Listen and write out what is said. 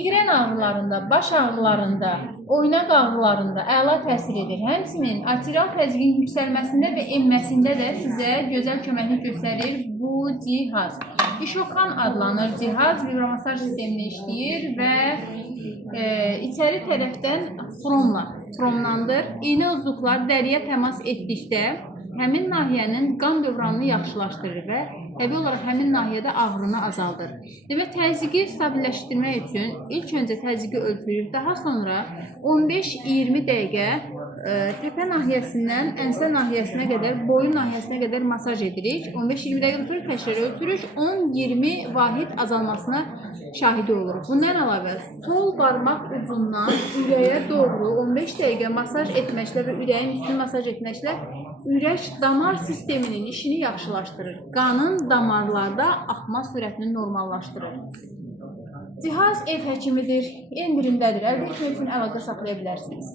Miqren ağrılarında, baş ağrılarında, oynaq ağrılarında əla təsir edir. Həmçinin arterial təzyiqin yüksəlməsində və enməsində də sizə gözəl köməklik göstərir bu cihaz. İşokan adlanır cihaz, vibromasaj sistemində işləyir və içəri tərəfdən fromlandır. İynə uzluqlar dəriyə təmas etdikdə həmin nahiyənin qan dövranını yaxşılaşdırır və təbii olaraq həmin nahiyədə ağrını azaldır. Və təzyiqi stabilləşdirmək üçün ilk öncə təzyiqi ölçürük, daha sonra 15-20 dəqiqə təpə nahiyəsindən ənsə nahiyəsinə qədər, boyun nahiyəsinə qədər masaj edirik. 15-20 dəqiqə tuturuq, təşkil ölçürük, 10-20 vahid azalmasına şahidi oluruq. Bundan əlavə, sol barmaq ucundan ürəyə doğru 15 dəqiqə masaj etməklə və ürəyin üstünü masaj etməklə ürək damar sisteminin işini yaxşılaşdırır. Qanın damarlarda axma sürətini normallaşdırır. Cihaz ev həkimidir, endirimdədir. Əldə etmək üçün əlaqə saxlaya bilərsiniz.